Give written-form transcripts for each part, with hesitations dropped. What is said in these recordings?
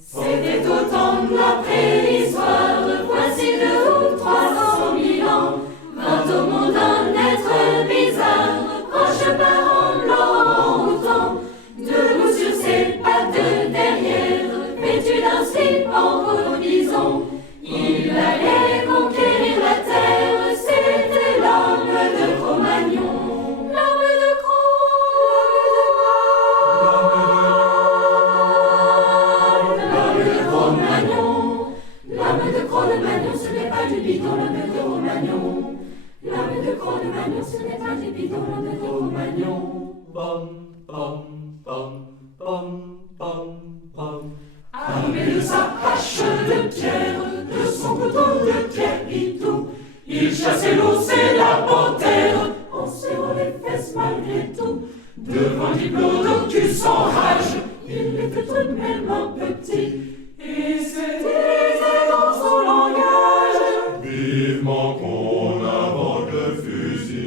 C'était au temps de la préhistoire, voici 2 ou 300 000 ans, vint au monde un être bizarre, proche parent l'orang-outan, debout sur ses pattes de derrière, vêtu d'un slip en peau de bison. Il allait conquérir la terre, c'était l'homme de Cro-Magnon. L'homme de Cro-Magnon, ce n'est pas du bidon, l'homme de Cro-Magnon. L'homme de Cro-Magnon, ce n'est pas du bidon, l'homme de Cro-Magnon. Armé de sa hache de pierre, de son couteau de pierre pitou, il chassait l'ours et la panthère, en serrant les fesses malgré tout. Devant Diplodocus en rage, il était tout de même un petit, et se disait dans son langage: vivement qu'on invente le fusil.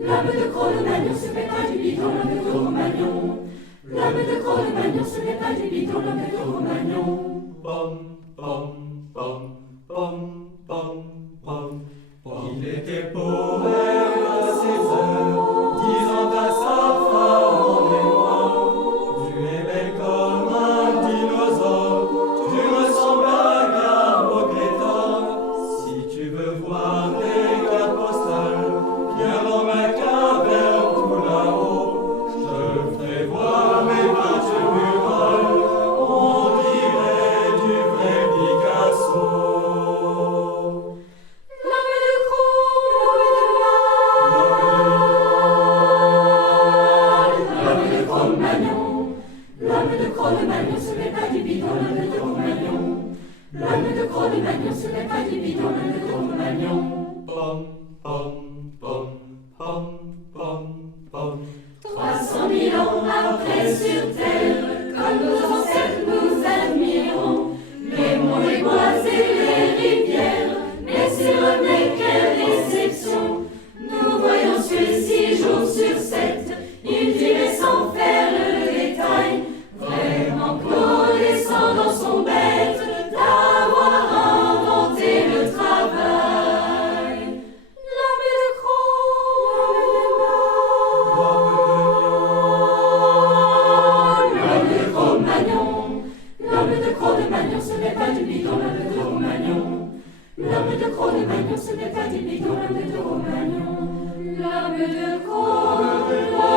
L'homme de Cro-Magnon, ce n'est pas du bidon, l'homme de Cro-Magnon. L'homme de Cro-Magnon, ce n'est pas du bidon, l'homme de Cro-Magnon. Il était poète à ses heures, disant à sa femme en mémoire: tu es belle comme un dinosaure, tu ressembles à Garbocléta. Si tu veux voir des cartes postales, viens dans ma caverne tout là-haut, je ferai voir mes peintures murales, on dirait du vrai Picasso. L'homme de Cro-Magnon, ce n'est pas du bidon, l'homme de Cro-Magnon. L'homme de Cro-Magnon, ce n'est pas du bidon, l'homme de Cro-Magnon. 300 000 ans après sur terre, comme nos ancêtres nous admirons, les monts, les bois et les rivières, mais s'il remet quelle déception, nous voyons suer 6 jours sur 7, il dirait sans faire le détail, vraiment Claude descend dans son bête d'avoir inventé le travail. L'homme de Cro-Magnon, ce n'est pas du bidon, l'homme de Cro-Magnon. L'homme de Cro-Magnon, ce n'est pas du bidon, l'homme de Cro-Magnon. L'homme de Cro-Magnon.